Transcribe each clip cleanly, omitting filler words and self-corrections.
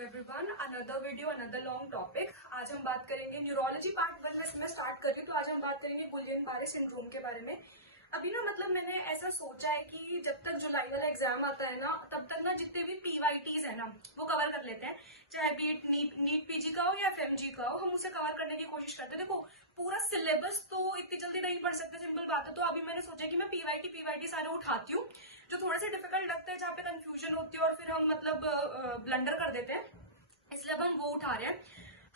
Everyone, another video, another long topic. आज हम बात करेंगे न्यूरोलॉजी पार्ट 1 में स्टार्ट कर रही हूँ। तो आज हम बात करेंगे गुलियन-बारे सिंड्रोम के बारे में। अभी ना मतलब मैंने ऐसा सोचा है कि जब तक जुलाई वाला एग्जाम आता है ना, तब तक ना जितने भी पीवाईटीज है ना वो कवर कर लेते हैं, चाहे बी इट नीट पीजी का हो या एफएमजी का हो, हम उसे कवर करने की कोशिश करते हैं। देखो पूरा सिलेबस तो इतनी जल्दी नहीं पढ़ सकते, सिंपल बात है। तो अभी मैंने सोचा कि मैं पीवाईटी सारे उठाती हूँ जो थोड़े से डिफिकल्ट लगते हैं, जहाँ पे कंफ्यूजन होती है और फिर हम मतलब ब्लंडर कर देते हैं, इसलिए अब हम वो उठा रहे हैं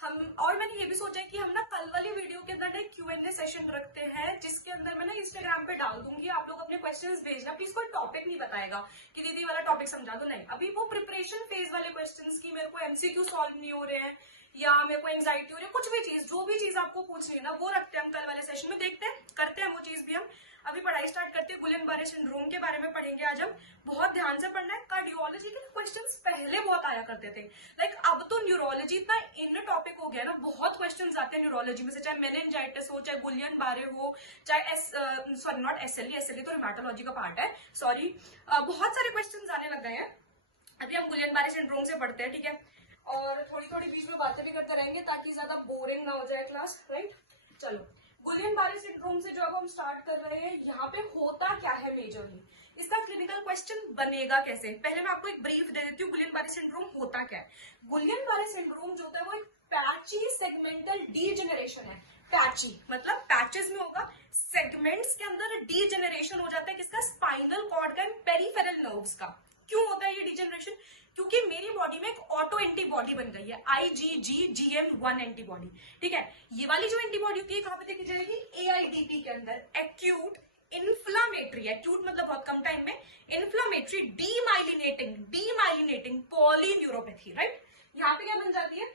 हम। और मैंने ये भी सोचा है कि हम ना कल वाली वीडियो के अंदर एक Q&A सेशन रखते हैं, जिसके अंदर मैं ना इंस्टाग्राम पे डाल दूंगी, आप लोग अपने क्वेश्चंस भेजना। प्लीज कोई टॉपिक नहीं बताएगा कि दीदी वाला टॉपिक समझा दो, नहीं। अभी वो प्रिपरेशन फेज वाले क्वेश्चंस की मेरे को MCQ सॉल्व नहीं हो रहे हैं या मेरे को एंग्जाइटी हो रही है, कुछ भी चीज, जो भी चीज आपको पूछनी है ना, वो रखते हैं हम कल वाले सेशन में। देखते हैं, करते हैं वो चीज भी हम। अभी पढ़ाई स्टार्ट करते हैं। गुलियन-बारे सिंड्रोम के बारे में पढ़ेंगे आज हम। बहुत ध्यान से पढ़ना है। कार्डियोलॉजी के क्वेश्चंस पहले बहुत आया करते थे, लाइक अब तो न्यूरोलॉजी इतना इन टॉपिक हो गया ना, बहुत क्वेश्चंस आते हैं न्यूरोलॉजी में से, चाहे मेनिंजाइटिस हो, चाहे गुलियन-बारे हो, चाहे सॉरी नॉट एसएलई तो हेमाटोलॉजी का पार्ट है, सॉरी। बहुत सारे क्वेश्चंस आने लग गए हैं। अभी हम गुलियन-बारे सिंड्रोम से पढ़ते हैं, ठीक है। और थोड़ी थोड़ी बीच में बातें भी करते रहेंगे ताकि ज्यादा बोरिंग ना हो जाए क्लास, राइट। चलो, गुलियन-बारे सिंड्रोम से जो अब हम स्टार्ट कर रहे हैं, यहाँ पे होता क्या है मेजरली, इसका क्लिनिकल क्वेश्चन बनेगा कैसे। पहले मैं आपको एक ब्रीफ दे देती हूँ, गुलियन-बारे सिंड्रोम होता क्या है। गुलियन-बारे सिंड्रोम जो होता है वो एक पैची सेगमेंटल डीजेनरेशन है। पैची मतलब पैचेस में होगा, सेगमेंट्स के अंदर डीजेनरेशन हो जाता है किसका, स्पाइनल कॉर्ड का एंड पेरिफेरल नर्व्स का। क्यों होता है ये डीजेनरेशन, क्योंकि मेरी बॉडी में एक ऑटो एंटीबॉडी बन गई है, IgG-GM1 एंटीबॉडी, ठीक है। ये वाली जो एंटीबॉडी होती है कहां पे देखी जाएगी, AIDP के अंदर, एक्यूट इन्फ्लामेटरी। एक्यूट मतलब बहुत कम टाइम में, इन्फ्लामेटरी डीमाइलिनेटिंग पॉलीन्यूरोपैथी, राइट। यहाँ पे क्या बन जाती है,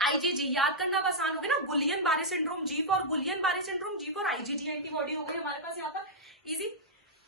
IgG। याद करना अब आसान हो गया ना, Guillain Barre syndrome, G for Guillain Barre syndrome, G for IgG antibody हो गई हमारे पास, यहाँ पर इजी।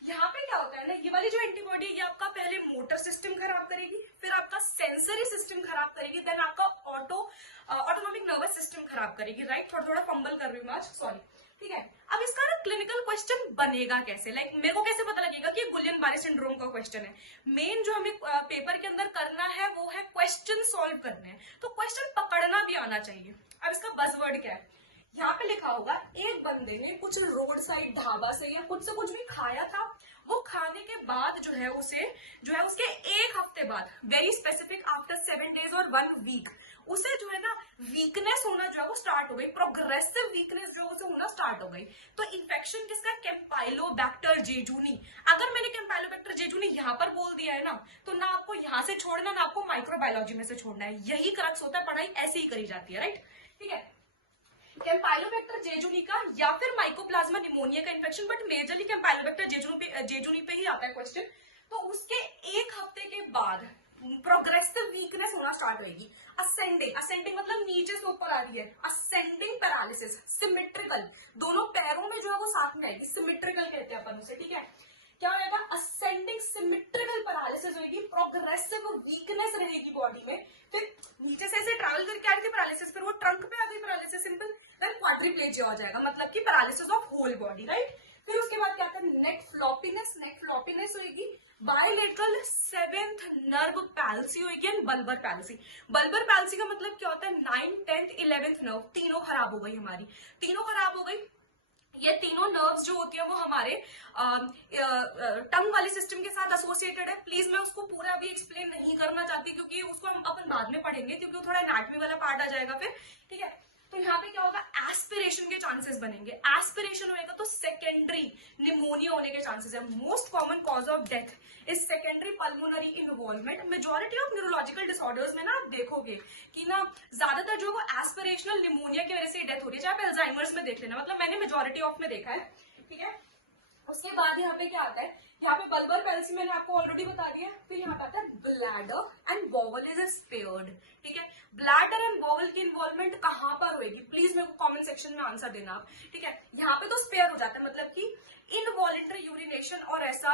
यहाँ पे क्या होता है ना, ये वाली जो एंटीबॉडी ये आपका पहले मोटर सिस्टम खराब करेगी, फिर आपका सेंसरी सिस्टम खराब करेगी, देन आपका ऑटोनॉमिक नर्वस सिस्टम खराब करेगी, राइट। थोड़ा थोड़ा फंबल कर रही हूँ आज, सॉरी, ठीक है। अब इसका ना क्लिनिकल क्वेश्चन बनेगा कैसे, लाइक मेरे को कैसे पता लगेगा कि गुलियन-बारे सिंड्रोम का क्वेश्चन है। मेन जो हमें पेपर के अंदर करना है वो है क्वेश्चन सॉल्व करने हैं, तो क्वेश्चन पकड़ना भी आना चाहिए। अब इसका बज़वर्ड क्या है, यहाँ पे लिखा होगा, एक बंदे ने कुछ रोड साइड ढाबा से या कुछ से कुछ भी खाया था, वो खाने के बाद जो है उसे जो है उसके एक हफ्ते बाद, वेरी स्पेसिफिक, आफ्टर 7 days और 1 week, उसे जो है ना वीकनेस होना जो है वो स्टार्ट हो गई, प्रोग्रेसिव वीकनेस जो उसे होना स्टार्ट हो गई। तो इन्फेक्शन किसका, कैम्पाइलोबैक्टर जेजुनी। अगर मैंने कैम्पाइलोबैक्टर जेजुनी यहाँ पर बोल दिया है ना, तो ना आपको यहाँ से छोड़ना, ना आपको माइक्रोबायोलॉजी में से छोड़ना है। यही क्रक्स होता है, पढ़ाई ऐसे ही करी जाती है, राइट, ठीक है। कैम्पाइलोबैक्टर जेजुनी का या फिर माइकोप्लाज्मा निमोनिया का इन्फेक्शन, बट मेजरली कैम्पाइलोबैक्टर जेजुनी पे ही आता है क्वेश्चन। तो उसके एक हफ्ते के बाद प्रोग्रेसिव वीकनेस होना स्टार्ट होगी। असेंडिंग मतलब नीचे से ऊपर आ रही है, असेंडिंग पैरालिसिस, सिमेट्रिकल, दोनों पैरों में जो है वो साथ में आएगी, सिमेट्रिकल कहते हैं अपन उसे, ठीक है। क्या होगा, असेंडिंग सिमेट्रिकल पैरालिसिस होगी, प्रोग्रेसिव वीकनेस रहेगी बॉडी में। फिर नीचे से ऐसे ट्रैवल करके आ रही थी पैरालिसिस, फिर वो ट्रंक पे आ गई पैरालिसिस, सिंपल, देन क्वाड्रिप्लेजिया हो जाएगा, मतलब कि paralysis of whole body, right. फिर उसके बाद क्या आता है, नेक फ्लॉपीनेस होगी, बायलेटरल 7th नर्व पैल्सी होगी and bulbar palsy. Bulbar palsy का मतलब क्या होता है, 9th, 10th, 11th नर्व तीनों खराब हो गई हमारी, तीनों खराब हो गई। ये तीनों नर्व्स जो होती है वो हमारे टंग वाले सिस्टम के साथ एसोसिएटेड है। प्लीज मैं उसको पूरा अभी एक्सप्लेन नहीं करना चाहती, क्योंकि उसको हम अपन बाद में पढ़ेंगे, क्योंकि वो थोड़ा एनाटॉमी वाला पार्ट आ जाएगा फिर, ठीक है। तो यहाँ पे क्या होगा, एस्पिरेशन के चांसेस बनेंगे। एस्पिरेशन होगा तो सेकेंडरी निमोनिया होने के चांसेस है। Most common cause of death is secondary pulmonary involvement. Majority of neurological disorders में ना आप देखोगे कि ना ज्यादातर जो वो एस्पिरेशनल निमोनिया की वजह से डेथ हो रही है, चाहे आप अल्जाइमर्स में देख लेना, मतलब मैंने मेजॉरिटी ऑफ में देखा है, ठीक है। उसके बाद यहाँ पे क्या आता है, यहाँ पे बल्बर पैल्सी मैंने आपको ऑलरेडी बता दिया। फिर यहाँ पे आता है bladder and bowel is spared, ठीक है। ब्लैडर एंड बॉवल की इन्वॉल्वमेंट कहाँ पर होगी, प्लीज मेरे को कमेंट सेक्शन में आंसर देना आप, ठीक है। यहाँ पे तो स्पेयर हो जाता है, मतलब कि इनवॉलेंट्री यूरिनेशन और ऐसा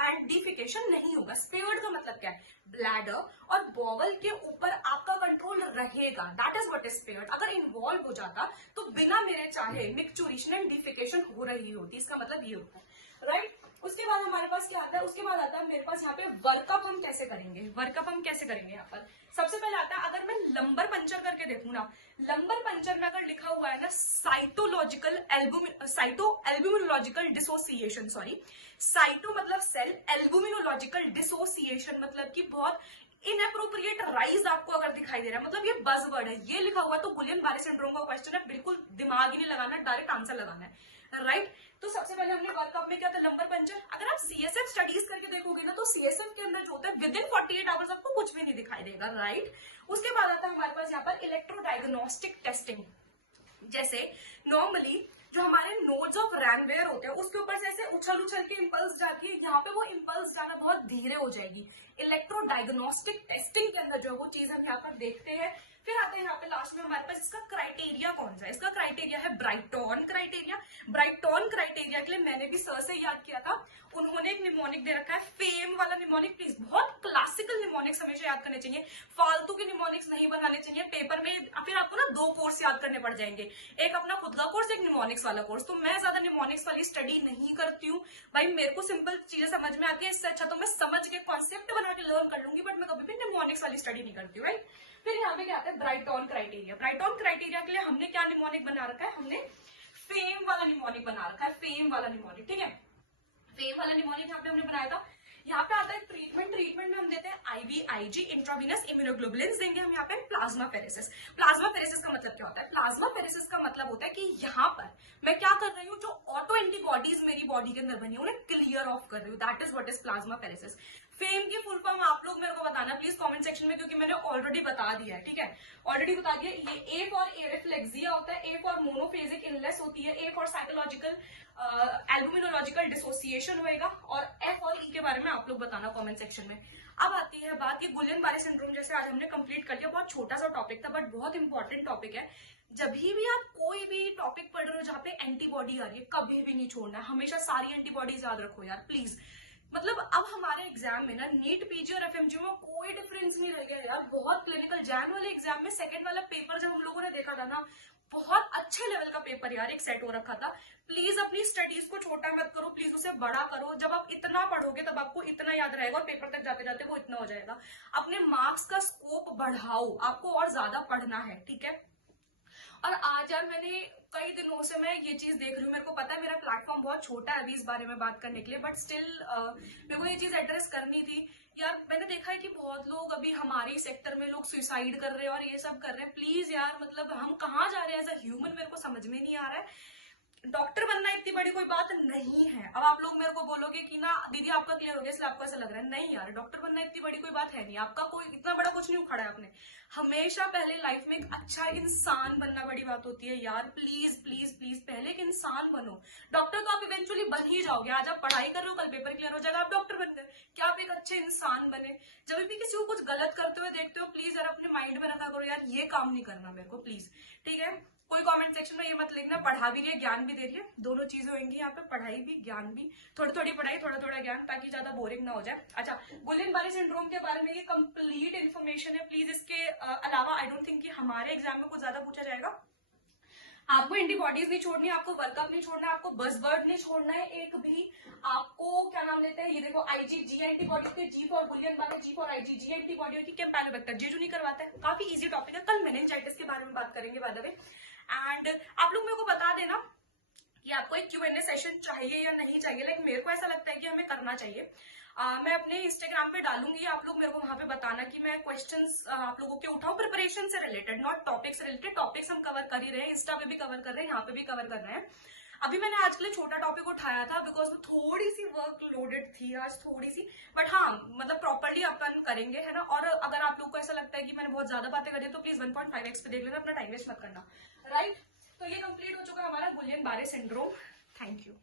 एंड डिफिकेशन नहीं होगा। स्पेयर्ड का मतलब क्या है, ब्लैडर और बॉवल के ऊपर आपका कंट्रोल रहेगा, that is what is spared. अगर इन्वॉल्व हो जाता तो बिना मेरे चाहे मिक्चुरेशन एंड डिफिकेशन हो रही होती, इसका मतलब ये होता है, राइट। उसके बाद हमारे पास क्या आता है, उसके बाद आता है मेरे पास यहाँ पे वर्कअप हम कैसे करेंगे, वर्कअप हम कैसे करेंगे। यहाँ पर सबसे पहले आता है, अगर मैं लंबर पंचर करके देखूं ना, लंबर पंचर में अगर लिखा हुआ है ना साइटोलॉजिकल एल्ब्यूमिनोलॉजिकल डिसोसिएशन, सॉरी साइटो मतलब सेल, एल्ब्यूमिनोलॉजिकल डिसोसिएशन मतलब कि बहुत इनअप्रोप्रिएट राइज आपको अगर दिखाई दे रहा है, मतलब ये बज़वर्ड है, ये लिखा हुआ है तो गुलियन-बारे सिंड्रोम का क्वेश्चन है, बिल्कुल दिमाग ही नहीं लगाना, डायरेक्ट आंसर लगाना है, राइट। तो सबसे पहले हमने वर्कअप में क्या था, लंबर पंचर। अगर आप सीएसएफ स्टडीज करके देखोगे ना, तो सीएसएफ के अंदर जो होता है विद इन 48 आवर्स आपको कुछ भी नहीं दिखाई देगा, राइट। उसके बाद आता है हमारे पास यहाँ पर इलेक्ट्रोडायग्नोस्टिक टेस्टिंग। जैसे नॉर्मली जो हमारे नोड्स ऑफ रैनवेयर होते हैं उसके ऊपर से ऐसे उछल उछल के इंपल्स जाती है, यहाँ पे वो इंपल्स जाना बहुत धीरे हो जाएगी। इलेक्ट्रोडायग्नोस्टिक टेस्टिंग के अंदर जो वो चीज हम यहाँ पर देखते हैं। फिर आते हैं यहाँ पे लास्ट में हमारे पास इसका क्राइटेरिया कौन सा है, इसका क्राइटेरिया है ब्राइटॉन क्राइटेरिया। ब्राइटॉन क्राइटेरिया के लिए मैंने भी सर से याद किया था, उन्होंने एक निमोनिक दे रखा है, फेम वाला निमोनिक। प्लीज बहुत क्लासिकल निमोनिक्स हमेशा याद करने चाहिए, फालतू के निमोनिक्स नहीं बनाने चाहिए पेपर में। फिर आपको ना 2 कोर्स याद करने पड़ जाएंगे, एक अपना खुद का कोर्स, एक निमोनिक्स वाला कोर्स। तो मैं ज्यादा निमोनिक्स वाली स्टडी नहीं करती हूँ भाई, मेरे को सिंपल चीजें समझ में आती है, इससे अच्छा तो मैं समझ के कॉन्सेप्ट बना के लर्न कर लूंगी, बट मैं कभी भी निमोनिक्स वाली स्टडी नहीं करती हूँ, राइट। फिर यहाँ पे क्या आता है ब्राइटॉन क्राइटेरिया। ब्राइटॉन क्राइटेरिया के लिए हमने क्या निमोनिक बना रखा है, हमने फेम वाला निमोनिक बना रखा है, फेम वाला निमोनिक, ठीक है। फेम वाला निमोनिक यहाँ पे हमने बनाया था। यहाँ पे आता है ट्रीटमेंट। ट्रीटमेंट में हम देते हैं IVIG, इंट्रावीनस इम्यूनोग्लोबुलिन्स देंगे हम यहाँ पे। Plasma pheresis. प्लाज्मा फेरेसिस का मतलब क्या होता है, प्लाज्मा फेरेसिस का मतलब होता है कि यहाँ पर मैं क्या कर रही हूँ, जो ऑटो एंटीबॉडीज मेरी बॉडी के अंदर बनी है उन्हें क्लियर ऑफ कर रही हूँ, that is what is plasma pheresis. Fame की फुल फॉर्म आप लोग मेरे को बताना प्लीज कमेंट सेक्शन में, क्योंकि मैंने ऑलरेडी बता दिया है, ठीक है, ऑलरेडी बता दिया। ये A फॉर एरेफ्लेक्सिया होता है, A फॉर मोनोफेजिक इलनेस होती है, A फॉर साइकोलॉजिकल एल्ब्यूमिनोलॉजिकल डिसोसिएशन होएगा, और F और E के बारे में आप लोग बताना कमेंट सेक्शन में। अब आती है बात, ये गुलियन-बारे सिंड्रोम जैसे आज हमने कंप्लीट कर लिया, बहुत छोटा सा टॉपिक था बट बहुत इंपॉर्टेंट टॉपिक है। जब भी आप कोई भी टॉपिक पढ़ रहे हो जहाँ पे एंटीबॉडी आ रही है, कभी भी नहीं छोड़ना है, हमेशा सारी एंटीबॉडीज याद रखो यार प्लीज। मतलब अब हमारे एग्जाम में ना नीट, पीजी और एफएमजी में कोई डिफरेंस नहीं रह गया यार, बहुत क्लिनिकल। जैन वाले एग्जाम में सेकंड वाला पेपर जब हम लोगों ने देखा था ना, बहुत अच्छे लेवल का पेपर यार एक सेट हो रखा था। प्लीज अपनी स्टडीज को छोटा मत करो, प्लीज उसे बड़ा करो। जब आप इतना पढ़ोगे तब आपको इतना याद रहेगा और पेपर तक जाते जाते वो इतना हो जाएगा। अपने मार्क्स का स्कोप बढ़ाओ, आपको और ज्यादा पढ़ना है, ठीक है। और आज यार मैंने कई दिनों से मैं ये चीज देख रही हूँ, मेरे को पता है मेरा प्लेटफॉर्म बहुत छोटा है अभी इस बारे में बात करने के लिए, बट स्टिल मेरे को ये चीज एड्रेस करनी थी यार। मैंने देखा है कि बहुत लोग अभी हमारे सेक्टर में लोग सुसाइड कर रहे हैं और ये सब कर रहे हैं। प्लीज यार, मतलब हम कहाँ जा रहे हैं एज अ ह्यूमन, मेरे को समझ में नहीं आ रहा है। डॉक्टर बनना इतनी बड़ी कोई बात नहीं है। अब आप लोग मेरे को बोलोगे कि ना दीदी आपका क्लियर हो गया इसलिए आपको ऐसा लग रहा है, नहीं यार, डॉक्टर बनना इतनी बड़ी कोई बात है नहीं। आपका कोई इतना बड़ा कुछ नहीं उखाड़ा है आपने। हमेशा पहले लाइफ में एक अच्छा इंसान बनना बड़ी बात होती है यार। प्लीज प्लीज प्लीज पहले एक इंसान बनो। डॉक्टर तो आप इवेंचुअली बन ही जाओगे, आज आप पढ़ाई कर रहे हो, कल पेपर क्लियर हो जाएगा, आप डॉक्टर बन गए। क्या आप एक अच्छे इंसान बने। जब भी किसी को कुछ गलत करते हुए देखते हो, प्लीज यार अपने माइंड में रखा करो यार, ये काम नहीं करना मेरे को, प्लीज, ठीक है। कोई कमेंट सेक्शन में ये मत लिखना पढ़ा भी रही है ज्ञान भी दे रही है, दोनों चीजें होंगी यहाँ पे, पढ़ाई भी ज्ञान भी, थोड़ी थोड़ी पढ़ाई थोड़ा थोड़ा ज्ञान, ताकि ज्यादा बोरिंग ना हो जाए। अच्छा, गुलियन-बारे सिंड्रोम के बारे में ये कंप्लीट इन्फॉर्मेशन है। प्लीज इसके अलावा आई डोंट थिंक कि हमारे एग्जाम में कुछ ज्यादा पूछा जाएगा। आपको एंटीबॉडीज नहीं छोड़नी, आपको वर्कअप नहीं छोड़ना, आपको बज़वर्ड नहीं छोड़ना है एक भी। आपको क्या नाम लेते हैं, ये देखो IgG एंटीबॉडी होती है, G for Guillain Barre, G for IgG antibody होती है, कैम्पेलोबैक्टर जीजू नहीं करवाता है। काफी इजी टॉपिक है, कल मेनिंजाइटिस के बारे में बात करेंगे बाय द वे। एंड आप लोग मेरे को बता देना कि आपको एक Q&A सेशन चाहिए या नहीं चाहिए। लाइक मेरे को ऐसा लगता है कि हमें करना चाहिए। मैं अपने इंस्टाग्राम पे डालूंगी, आप लोग मेरे को वहां पे बताना कि मैं क्वेश्चंस आप लोगों के उठाऊं प्रिपरेशन से रिलेटेड, नॉट टॉपिक से रिलेटेड। टॉपिक्स हम कवर कर ही रहे हैं, इंस्टा पे भी कवर कर रहे हैं, यहाँ पे भी कवर कर रहे हैं। अभी मैंने आज के लिए छोटा टॉपिक उठाया था बिकॉज वो थोड़ी सी वर्क लोडेड थी आज, थोड़ी सी, बट हाँ मतलब प्रॉपरली अपन करेंगे, है ना। और अगर आप लोग को ऐसा लगता है कि मैंने बहुत ज्यादा बातें करी तो प्लीज 1.5x पे देख लेना, अपना टाइम वेस्ट मत करना, राइट। तो ये कंप्लीट हो चुका हमारा गुलियन-बारे सिंड्रोम। Thank you.